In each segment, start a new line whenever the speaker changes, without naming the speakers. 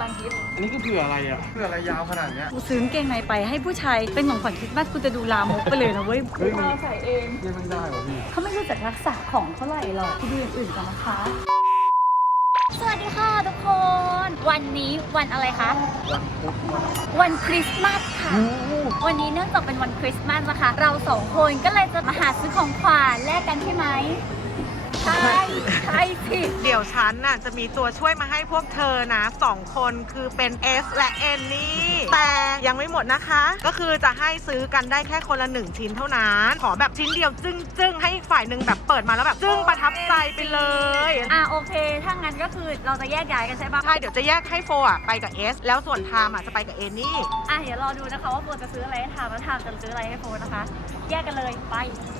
ลังฮิต
อันนี้คือเผื่ออะไรอ่ะเผื่ออะไรยาวขนาดเนี้ย
กูซื้อกางเกงในไปให้ผู้ชายเป็นของขวัญคริสต์มาสกูจะดูลามกไปเลยนะเว้ยเราใส่เอง
เนี่ยมันได้ป่ะพี่
เขาไม่รู้จักรักษาของเท่าไหร่หรอกที่ดูอย่างอื่นกันนะคะสวัสดีค่ะทุกคนวันนี้วันอะไรคะวันคริสต์มาสค่ะวันนี้เนื่องจากเป็นวันคริสต์มาสนะคะเราสองคนก็เลยจะมาหาซื้อของขวัญแลกกันใช่ไหมใช่สิ
เดี๋ยวฉันน่ะจะมีตัวช่วยมาให้พวกเธอนะ2คนคือเป็น S และ N นี่แต่ยังไม่หมดนะคะก็คือจะให้ซื้อกันได้แค่คนละ1ชิ้นเท่านั้นขอแบบชิ้นเดียวจึ้งให้อีกฝ่ายหนึ่งแบบเปิดมาแล้วแบบจึ้งประทับใจไปเลย
โอเคถ้างั้นก็คือเราจะแยกย้ายกันใช่ปะ
ใช่เดี๋ยวจะแยกให้โฟอ่ะไปกับ S แล้วส่วนไทม์อ่ะจะไปกับ N นี่
เดี๋ยวรอดูนะคะว่าโฟจะซื้ออะไรให้ทามแล้วทามจะซื้ออะไรให้โฟนะคะแยกกันเลยไป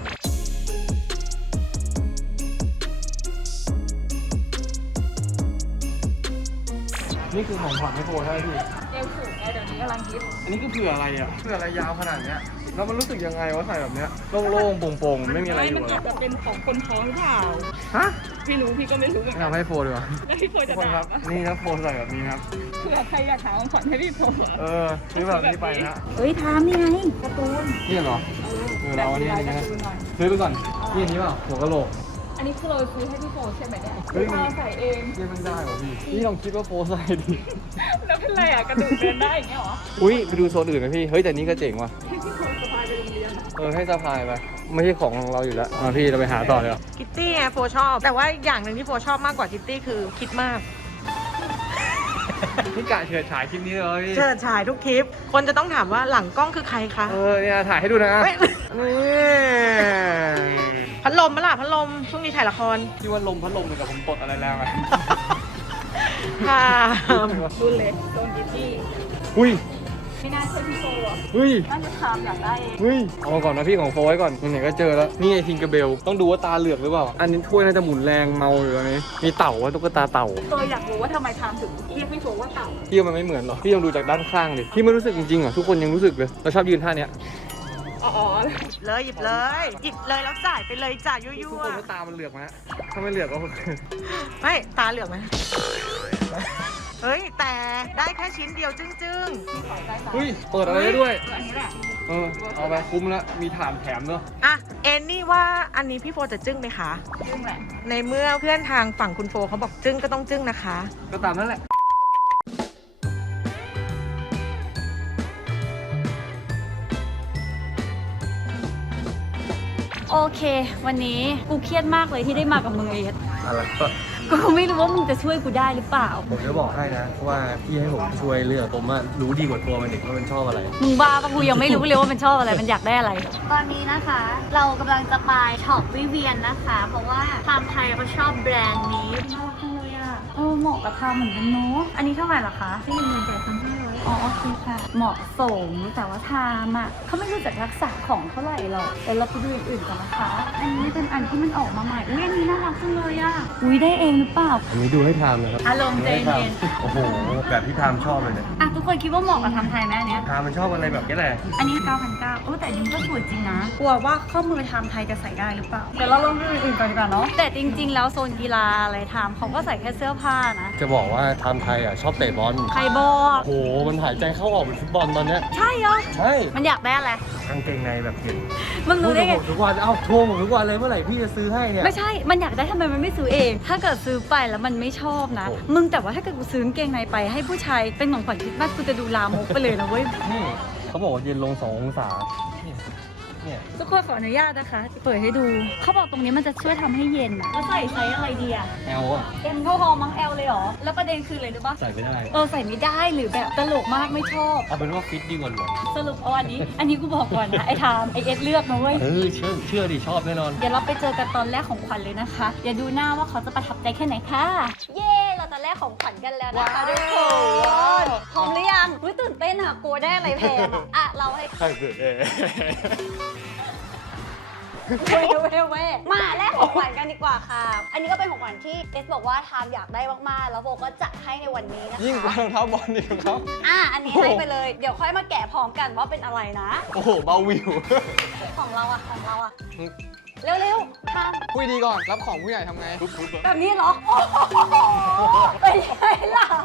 นี่คือของขวัญให้โฟใช่ไหมพี่
เอวสูงไงเดี๋ยวนี้กำลังฮิต
อันนี้คือเผื่ออะไรอ่ะเผื่ออะไรยาวขนาดเนี้ยแล้วมันรู้สึกยังไงวะใส่แบบเนี้ยโล่งๆโปร่งๆไม่มีอะไรอยู่
มันอาจจะเป็นของคนท้องหรือเปล่า
ฮะ
พี่รู้พี่ก็ไม่รู้เหมือนกัน
ทำให้โฟดีกว่า
แล้วพี่โฟจะด่า
ครับนี่นะโฟใส่แบบนี้ครับ
เผื่อใครอยากหาของขวัญให้พี่โฟ
ซื้อแบบนี้ไปนะ
ทามนี่ไงการ์ตูน
นี่เหรอเราอันนี้นะซื้อไปก่อนนี่อันนี้เปล่าหัวกะโหลก
อันนี้คือเราซื้อให้พี่โฟใช่ไหมเนี่ยเราใส่เอง
นี่มันได้เหรอพี่ลองคิดว่าโฟใส่ดิ
แล้วเป็นไรกระดูกเดินได้อย่างเงี้ยหรอ
อุ้ยไปดูโซนอื่นไหมพี่เฮ้ยแต่นี่ก็เจ๋งว่ะ
ให้พี่โฟสะพายไปโรงเรียน
ให้สะพายไปไม่ใช่ของเราอยู่แล้วพี่เราไปหาต่อเลย
คิตตี้ไงโฟชอบแต่ว่าอย่างหนึ่งที่โฟชอบมากกว่าคิตตี้คือคิดมาก
นี่กะเฉิดฉายคลิปนี้เลย
เฉิดฉายทุกคลิปคนจะต้องถามว่าหลังกล้องคือใครคะ
เนี่ยถ่ายให้ดูนะนี่
พัดลมมั้ยล่ะพัดลมช่วงนี้ถ่ายละคร
ที่ว่าพัดลมกับผมตดอะไรแรงอ่ะ
ค่ะ
ดูเล็กโดนดิจี้
อุ้ย
ไม่น่าใช่พี่โฟอ่ะ
น่าจะทามอยากได้เอง
เอามาก่อนนะพี่ของโฟไว้ก่อนไหนๆก็เจอแล้วนี่ไงทิงเกอร์เบลต้องดูว่าตาเหลือกหรือเปล่าอันนี้ถ้วยน่าจะหมุนแรงเมาอยู่อันนี้มีเต่าว่าตุ๊กตาเต่า
อยากรู้ว่าทำไมทามถึงเรียกพี่โฟว่าเต่า
พี่มันไม่เหมือนหรอพี่ลองดูจากด้านข้างดิพี่ไม่รู้สึกจริงๆเหรอทุกคนยังรู้สึกเลยเราชอบยืนท่าเนี้ย
เลยหยิบเลยแล้วจ่ายไปเลยจ่ายยั่ว
ทุกคนว่าตามันเหลือกไหมถ้าไม่เหลือกก็
ไม่ตาเหลือกไหมเฮ้ยแต่ได้แค่ชิ้นเดียวจึ้ง
เปิดอะไรได้ด้วยเอาไปคุ้มแล้วมีถามแถมเนอะ
เอ็นนี่ว่าอันนี้พี่โฟจะจึ้งไหมคะ
จึ้งแหละ
ในเมื่อเพื่อนทางฝั่งคุณโฟเขาบอกจึ้งก็ต้องจึ้งนะคะ
ก็ตามนั่นแหละ
โอเควันนี้กูเครียดมากเลยที่ได้มากับมึง
อะไรก็
กูไม่รู้ว่ามึงจะช่วยกูได้หรือเปล่า
ผมจะบอกให้นะว่าพี่ให้ผมช่วยเลือกผมรู้ดีกว่าตัวมันเด็กว่ามันชอบอะไร
มึงบ้าปะกูยังไม่รู้เลยว่ามันชอบอะไรมันอยากได้อะไรตอนนี้นะคะเรากำลังจะไปช็อปวิเวียนนะคะเพราะว่าทามไทยเขาชอบแบรนด์นี้ชอบจังเลยเหมาะกับทามเหมือนกันเนาะอันนี้เท่าไหร่ล่ะคะที่1,800โอเคค่ะเหมาะสมแต่ว่าทามเขาไม่รู้จักรักษาของเท่าไหร่หรอกแต่เราไปดูอย่างอื่นกันนะคะอันนี้เป็นอันที่มันออกมาใหม่อันนี้น่ารักจังเลยได้เองหรือเปล่า
อันนี้ดูให้ทามนะครับ
อารมณ์ใจเย็น
โอ้โหแบบที่ทามชอบเลยเนี่ย
ทุกคนคิดว่าเหมาะกับทามไทยไหมอันนี้
ทามมันชอบอะไรแบบนี้แหละ
อันนี้9,900แต่นี่ก็สวยจริงนะกลัวว่าข้อมือทามไทยจะใส่ได้หรือเปล่าเดี๋ยวเราลองดูอื่นก่อนดีกว่าเนาะแต่จริงๆแล้วโซนกีฬาอะไรทามเขาก็ใส่แค่เสื้อผ้านะ
จะบอกว่าทามไทยชอบเตะบอล
ใครบอก
โอ้โหมันหายใจเข้าออกเป็นฟุตบอลตอนนี้
ใช่เหรอ
ใช่
มันอยากได้อะไร
กางเกงในแบบเย็น
มึงรู้ได้ไง
ทุกวันทวงผมทุกวันเลยเมื่อไหร่พี่จะซื้อให้เนี่ย
ไม่ใช่มันอยากได้ทำไมมันไม่ซื้อเองถ้าเกิดซื้อไปแล้วมันไม่ชอบนะมึงแต่ว่าถ้าเกิดกูซื้อกางเกงในไปให้ผู้ชายเป็นของขวัญคริสต์มาสกูจะดูลามกไปเลยนะเว้ย
นี่เขาบอกว่าเย็นลง2 องศา
ทุกคนขออนุญาตนะคะเปิดให้ดูเขาบอกตรงนี้มันจะช่วยทำให้เย็นแล้วใส่ไซส์อะไรดี
L
M ก็พอมั้ง L เลยเหรอแล้วประเด็นคืออะไรรู้ป่ะ
ใส่ไม่ได้
ใส่ไม่ได้หรือแบบตลกมากไม่ชอบ
เอาเป็นว่าฟิตดีกว่าหรอ
สรุปเอาอันนี้กูบอกก่อนนะไอ้ทามไอเอสเลือกนะเว้ย
เชื่อดิชอบแน่นอน
เดี๋ยวเราไปเจอกันตอนแรกของขวัญเลยนะคะอย่าดูหน้าว่าเขาจะประทับใจแค่ไหนค่ะเย้เราจะแรกของขวัญกันแล้วนะคะทุกคนพร้อมหรือยังตื่นเต้นกลัวได้อะไรแพงเราให้
ใช่เ
ว้มาแลกของขวัญกันดีกว่าค่ะอันนี้ก็เป็นของขวัญที่เอสบอกว่าทามอยากได้มากๆแล้วโบก็จัดให้ในวันนี้นะคะ
ยิ่งกว่ารองเท้าบอลอีกครับ
อันนี้ให้ไปเลยเดี๋ยวค่อยมาแกะพร้อมกันว่าเป็นอะไรนะ
โอ้โหเบาวิว
ของเราเร็วๆทาม
คุยดีก่อนรับของผู้ใหญ่ทำไง
แบบนี้เหรอเป็นไงล่ะ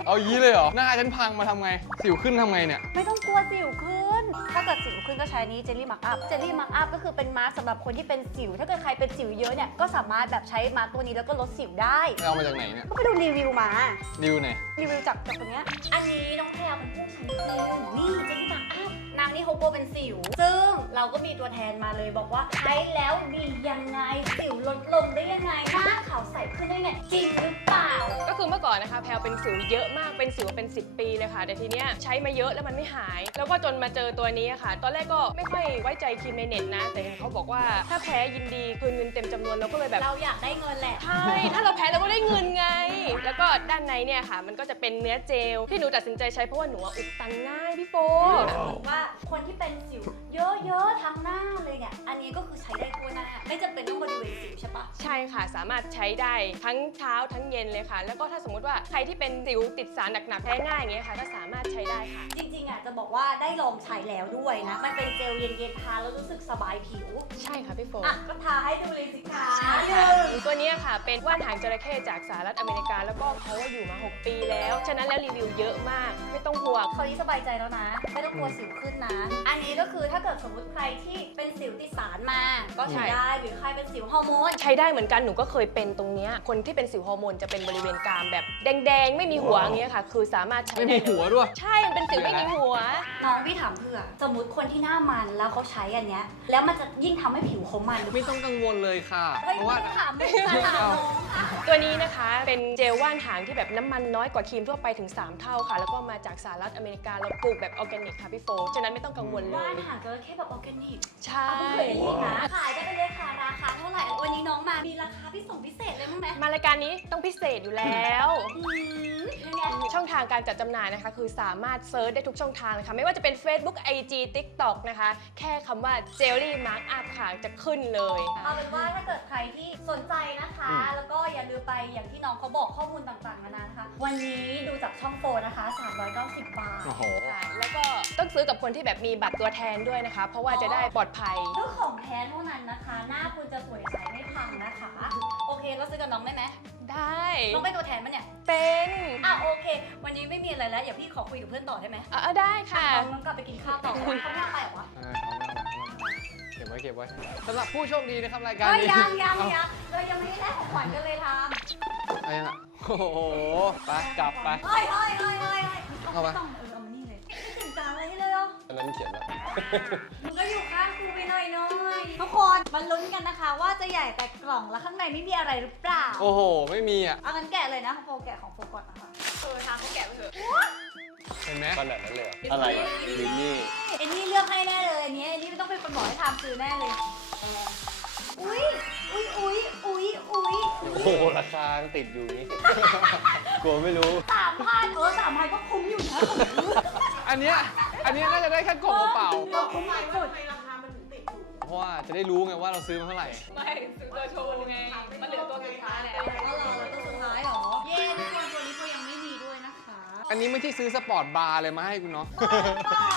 เอายี้เลยเหรอ หน้าฉันพังมาทำไง สิวขึ้นทำไงเนี่ย
ไม่ต้องกลัวสิวขึ้น ถ้าเกิดสิวขึ้นก็ใช้นี้เจลลี่มาร์กอัพ เจลลี่มาร์กอัพก็คือเป็นมาร์กสำหรับคนที่เป็นสิว ถ้าเกิดใครเป็นสิวเยอะเนี่ย ก็สามารถแบบใช้มาร์กตัวนี้แล้วก็ลดสิวได้
เอามาจากไหนเนี่ย
ก็ไปดูรีวิวมา
ดิวไหน
รีวิวจากตรงเนี้ย อันนี้น้องแพรเป็นผู้ใช้จริงนี่เจลลี่มาร์กอัพ นางนี่เขาโกเป็นสิว ซึ่งเราก็มีตัวแทนมาเลยบอกว่าใช้แล้วดียังไง สิวลดลงได้ยังไง หน้าขาวใสขึ้นได้ไง จริงหรือเปล่า
ก็คือเมื่อก่อนนะคะแพลเป็นสิวเยอะมากเป็นสิวเป็น10 ปีเลยค่ะแต่ทีเนี้ยใช้มาเยอะแล้วมันไม่หาย แล้วก็จนมาเจอตัวนี้ค่ะ ตอนแรกก็ไม่ค่อยไว้ใจครีมในเน็ตนะ แต่เขาบอกว่าถ้าแพ้ยินดีคืนเงินเต็มจำนวนเราก็เลยแบบ
เราอยากได้เงินแหละ
ใช่ ถ้าเราแพ้เราก็ได้เงินไง แล้วก็ด้านในเนี่ยค่ะ มันก็จะเป็นเนื้อเจลที่หนูตัดสินใจใช้เพราะว่าหนูอุดตันง่ายพี่โฟ
ว่าคนที่เป็นสิวเยอะๆทั้งหน้าเลยเนี่ย อันนี้ก็คือใช้ได้ทั่วหน้า ไม่จำเป็นต้องบริเวณสิวใช่ปะ
ใช่ค่ะ สามารถใช้ได้ทั้งเช้าทั้งเย็นเลยค่ะ แล้วก็ถ้าสมมติว่าใครที่เป็นสิวติดสารหนักๆแพ้ง่ายอย่างเงี้ยค่ะก็สามารถใช้ได้ค่ะ
จริงๆอ่ะจะบอกว่าได้ลองใช้แล้วด้วยนะ มันเป็นเจลเย็นๆทาแล้วรู้สึกสบายผิว
ใช่ค่ะพี่โฟ
อ่ะก็ทาให้ดูเลยสิคะ
ใช่ค่ะตัวเนี้ยค่ะเป็นว่านหางจระเข้จากสหรัฐอเมริกาแล้วก็เขาอยู่มา 6 ปีแล้ว ฉะนั้นแล้วรีวิวเยอะมาก ไม่ต้องห่วง
คราวนี้สบายใจแล้วนะ ไม่ต้องกลัวสิวขึ้นนะ อันนี้ก็คือถ้าเกิดสมมติใครที่เป็นสิวติดสารมา ก็ใช้ได้ หรือใครเป็นสิวฮอร์โมน
ใช้ได้เหมือนกันหนูก็เคยเป็นตรงเนี้ยคนที่เป็นสิวฮอร์โมนจะเป็นบริเวณกรามแบบแดงๆ ไม่มีหัวอย่างเงี้ยค่ะ คือสามารถใช้
ไม่
ได้
มีหัวด้วย
ใช่มันเป็นสิวไม่มีหัว
น้องพี่ถามเพื่อสมมติคนที่หน้ามันแล้วเขาใช้อันเนี้ย แล้วมันจะยิ่งทำให้ผิวเขามัน
ไม่ต้องกังวลเลยค่ะ
เฮ้ย
เพราะว่า
ไม่ถามไม่ถามน้องค่ะ
ตัวนี้นะคะเป็นเจลว่านหางที่แบบน้ำมันน้อยกว่าครีมทั่วไปถึง 3 เท่าค่ะ แล้วก็มาจากสหรัฐอเมริกาเราปลูกแบบออร์แกนิกค่ะพี่โฟฉะนั้นไม่ต้องกังวลเล
ว่าน
ย
หางจระเข้แบบออร์แกนิก
ใช่
เอาไปเผยนี่นะ ขายได้ไปเลยค่ะราคาเท่าไหร่ วันนี้น้องมา มีราคาพิเศษเลยมั้งไหม
มารายการนี้ต้องพิเศษอยู่แล้ว
ยังไง
ช่องทางการจัดจำหน่ายนะคะคือสามารถเซิร์ชได้ทุกช่องทางนะคะไม่ว่าจะเป็น Facebook IG TikTok นะคะ แค่คำว่า Jelly Mark Up ค่ะจะขึ้นเลย
เอาเป็นว่าถ้าเกิดใครที่สนใจนะคะ แล้วก็อย่าลืมไปอย่างที่น้องเขาบอกข้อมูลต่างๆนานานะคะ วันนี้ดูจากช่องโฟนะคะ390 บาท
โอ้โห
ค่ะแล้วก็ต้องซื้อกับคนที่แบบมีบัตรตัวแทนด้วยนะคะ เพราะว่าจะได้ปลอดภัย
เรื่องของแท้เท่านั้นนะคะ หน้าคุณจะสวยใสไม่พังนะคะ โอเคเราซื้อกับน้องได้ไหม
ได้
น้องเป็นตัวแทนมั้ยเนี่ย
เป็น
อ่ะโอเค วันนี้ไม่มีอะไรแล้วอย่าพี่ขอคุยกับเพื่อนต่อได้ไหม
ได้ค่ะ
น้องกลับไปกินข้าวต่อเขาไม่เอาไปเหรอวะ
เก็บไว้สำหรับผู้โชคดีนะครับรายการ
เฮ้ย
นี้
ยังเรายังไม่ได้ของขวัญกันเลยทาม
อะไรนะโอ้โหไปกลับไป
เฮ้ย
เอาไป
ต้องเอามานี่เลยไม่ถึงจานอะไรให้เลยเหรอ
อันนั้นเขียนแล้ว
มึงก็อยู่ข้างครูไปหน่อยทุกคนมาลุ้นกันนะคะ ว่าจะใหญ่แต่กล่องแล้วข้างในไม่มีอะไรหรือเปล่า
โอ้โห ไม่มีอ่ะ
เอางั้นแกะเลยนะของโฟแกะของโฟก่อนนะคะ
ทางเขาแกะไปเถอะ
เห็นไหม
ขนาดนั้นเลยเหรออะไรลินนี่
เอ็นนี่เลือกให้แน่เลยอันนี้เอ็นนี่ไม่ต้องเป็นคนบอกให้ทามซื้อแน่เลยอุ้ย
โอ้โหราคาติดอยู่นี่ กลัวไม่รู้
3,000 3,000ก็คุ้มอยู่นะ
อันเนี้ยน่าจะได้แค่กล่องเปล่า
คุ้มสุด
ๆเพราะว่าจะได้รู้ไงว่าเราซื้อมาเท่าไหร่
ไม่ซื้อตัวโชว์ไง มันเหลือตัวสุดท้ายแล้ว
อ๋อเหรอแล้วตัวสุดท้ายเหรอ เย้ทุกคนตัวนี้เขายังไม่มีด้วยนะคะ
อันนี้ไม่ใช่ซื้อสปอร์ตบาร์เลยมาให้คุณเนาะ
เปล่า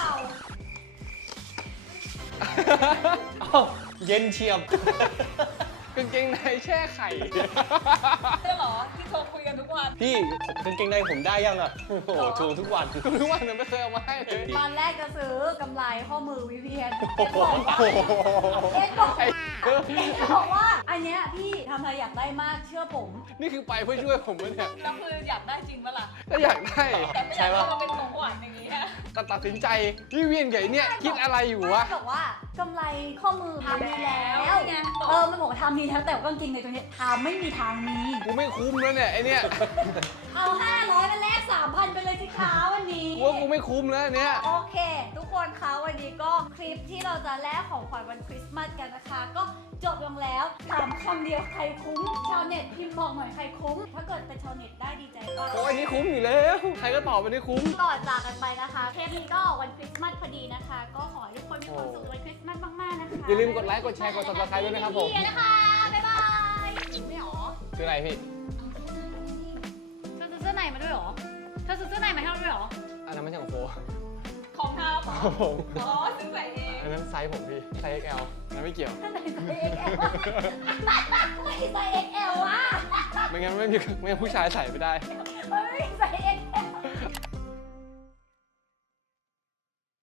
อ้าวเย็นเฉียบ
กางเกงในแช่ไข่
ใช่เหรอ ที่โทรคุยกันทุกวัน
พี่กางเกงในผมได้ยังอ่ะ โอ้โหทวงทุกวัน
ทุกวันเนี่ยไม่เคยเอามาให้เลย
ตอนแรกจะซื้อกำไรข้อมือวิเวียน
โอ้โห
เอ็ดบอก
ไอ้
บอกว่าอันเนี้ยพี่ทำอะไรอยากได้มากเชื่อผม
นี่คือไปเพื่อช่วยผมวะเนี่ย
แล้วคืออยากได้จริงปะล่ะ
ถ้าอยากได้
ใช่ปะ
เราเป็นของหวานอย่างนี้อะ
แต่ตัดสินใจพี่เวียนกับไอ้เนี่ยคิดอะไรอยู่วะ
บอกว่ากำไรข้อมือทำมีแล้วไงมันบอกว่าทำมีแล้วแต่ว่ากางเกงในตัวเนี้ยทำไม่มีทางมี
กูไม่คุ้มแล้วเนี่ยไอ้เนี่ย
เอา500ไปแลก 3,000 ไปเลยสิคะวันนี้
กูว่ากูไม่คุ้มแล้วอันเนี่ย
โอเค ทุกคนคะวันนี้ก็คลิปที่เราจะแลกของขวัญวันคริสต์มาสกันนะคะ ก็จบลงแล้วถามคำเดียวใครคุ้ม ชาวเน็ตพิมพ์บอกหน่อยใครคุ้ม ถ้าเกิดเป็นชาวเน็ตได้ดีใจป่ะ
โอ้ยอันนี้คุ้มอยู่แล้ว ใครก็ตอบอันนี้คุ้ม
ก่อนจากกันไปนะคะเทปนี้ก็วันคริสต์มาสพอดีนะคะ ก็ขอให้ทุกคนมีความสุขวันคริสต์มาสมากๆนะคะ
อย่าลืมกดไลค์ กดแชร์ กด subscribe ด้วยนะครับผม
เดี๋ยวนะคะ บ๊ายบายไม่หรอ
คืออะไรพี่
เธอซื้อเสื้อในมาด้วยหรอ เธอซื้อเสื้อในมาให้เราด้วยหรอ
อันนั้นไม่ใช่ของโฟ
ของเธอเหรอ
ครับผม
อ๋อซื้อใส่เอง
อันนั้นไซส์ผมพี่ ไซส์ XL อันนั้นไม่เกี่ยว
ท่านไหนใส่ XL ไม่ใส่ XL วะ
ไม่งั้นผู้ชายใส่ไม่ได้
ไม่ใส่